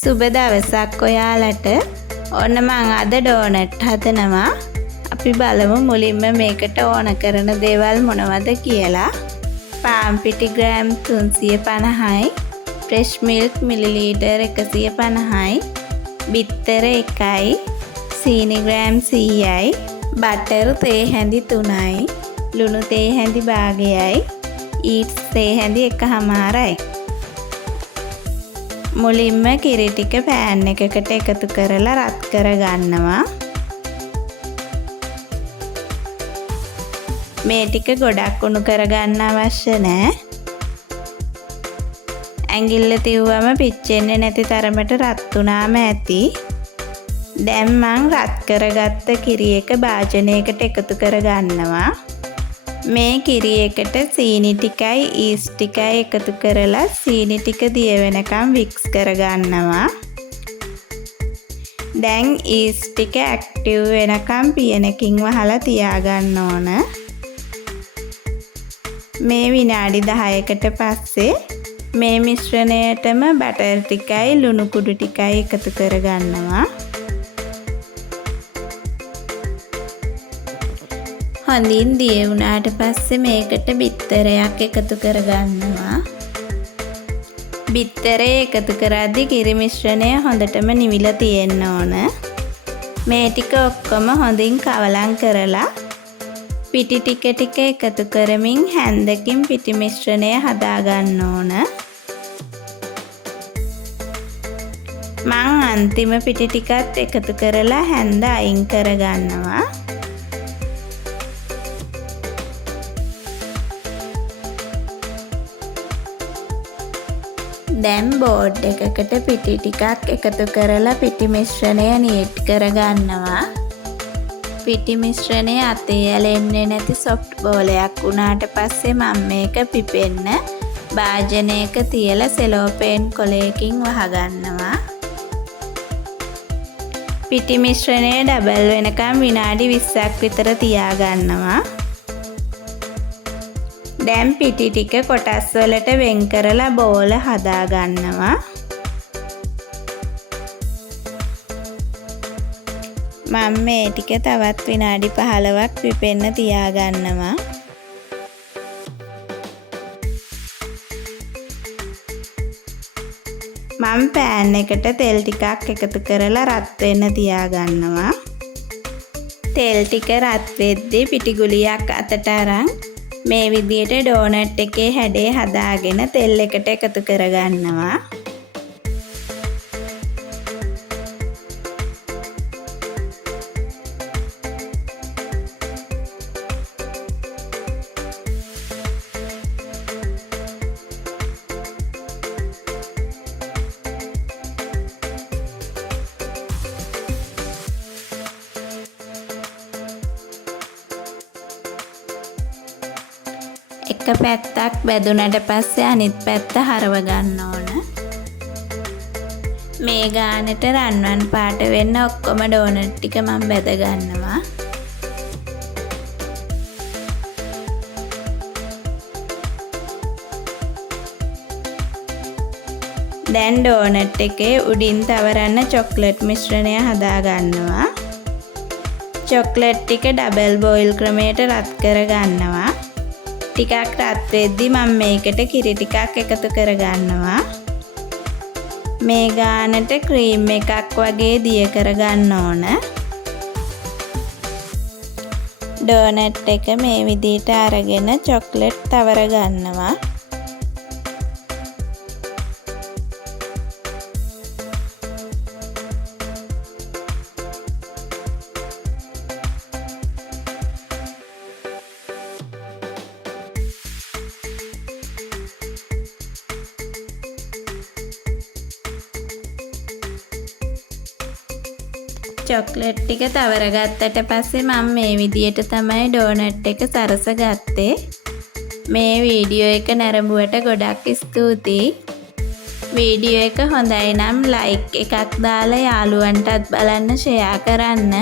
සුබ දවසක් ඔයාලට. ඔන්න මං අද ඩෝනට් හදනවා. අපි බලමු මුලින්ම මේකට ඕන කරන දේවල් මොනවද කියලා. පාන් පිටි ග්‍රෑම් 350යි, ෆ්‍රෙෂ් මිල්ක් මිලිලීටර් 150යි, බිත්තර 1යි, සීනි ග්‍රෑම් 100යි, බටර් තේ හැඳි 3යි, ලුණු තේ හැඳි භාගයයි, ඊට්ස් තේ හැඳි 1/2යි. මුලින්ම කිරි ටික පෑන් එකකට එකතු කරලා රත් කරගන්නවා. මේ ටික ගොඩක් උණු කරගන්න අවශ්‍ය නැහැ. ඇඟිල්ල තියුවම පිච්චෙන්නේ නැති තරමට රත් වුණාම ඇති. දැන් මං රත් කරගත්ත කිරි එක භාජනයකට එකතු කරගන්නවා. මේ කිරි එකට සීනි ටිකයි ඊස්ට් ටිකයි එකතු කරලා සීනි ටික දිය වෙනකම් වික්ස් කරගන්නවා. දැන් ඊස්ට් ටික ඇක්ටිව් වෙනකම් පියනකින් වහලා තියාගන්න ඕන. මේ විනාඩි 10කට පස්සේ මේ මිශ්‍රණයටම බටර් ටිකයි ලුණු කුඩු ටිකයි එකතු කරගන්නවා. හොඳින් දිය වුණාට පස්සේ මේකට බිත්තරයක් එකතු කරගන්නවා. බිත්තරේ එකතු කරද්දී කිරි මිශ්‍රණය හොඳටම නිවිලා තියෙන්න ඕන. මේ ටික ඔක්කොම හොඳින් කවලම් කරලා පිටි ටික එකතු කරමින් හැන්දකින් පිටි මිශ්‍රණය හදා ගන්න ඕන. මං අන්තිම පිටි ටිකත් එකතු කරලා හැන්ද අයින් කරගන්නවා. දැන් බෝඩ් එකකට පිටි ටිකක් එකතු කරලා පිටි මිශ්‍රණය නීට් කරගන්නවා. පිටි මිශ්‍රණය අතේ ඇලෙන්නේ නැති සොෆ්ට් බෝලයක් වුණාට පස්සේ මම මේක පිපෙන්න භාජනයක තියලා සෙලෝපේන් කොලයකින් වහගන්නවා. පිටි මිශ්‍රණය ඩබල් වෙනකම් විනාඩි 20ක් විතර තියාගන්නවා. දැන් පිටි ටික කොටස් වලට වෙන් කරලා බෝල හදා ගන්නවා. මම මේ ටික තවත් විනාඩි 15ක් පිපෙන්න තියා ගන්නවා. මම පෑන් එකට තෙල් ටිකක් එකතු කරලා රත් වෙන්න තියා ගන්නවා. තෙල් ටික රත් වෙද්දී පිටි ගුලියක් අතට අරන් මේ විදියට ඩෝනට් එකේ හැඩය හදාගෙන තෙල් එකට එකතු කරගන්නවා. එක පැත්තක් බැදුනට පස්සේ අනිත් පැත්ත හරව ගන්න ඕන. මේ ගානට රන්වන් පාට වෙන්න ඔක්කොම ඩෝනට් ටික මම බෙද ගන්නවා. දැන් ඩෝනට් එකේ උඩින් තවරන්න චොක්ලට් මිශ්‍රණය හදා ගන්නවා. චොක්ලට් ටික ඩබල් බෝයිල් ක්‍රමයට රත් කර ගන්නවා. ටිකක් රත් වෙද්දි මම මේකට කිරි ටිකක් එකතු කරගන්නවා. මේ ගානට ක්‍රීම් එකක් වගේ දිය කරගන්න ඕන. ඩෝනට් එක මේ විදිහට අරගෙන චොක්ලට් තවර ගන්නවා. චොක්ලට් ටික තවර ගත්තට පස්සේ මම මේ විදියට තමයි ඩෝනට් එක සරස ගත්තේ. මේ වීඩියෝ එක නැරඹුවට ගොඩක් ස්තුතියි. වීඩියෝ එක හොඳයි නම් ලයික් එකක් දාලා යාළුවන්ටත් බලන්න ෂෙයා කරන්න.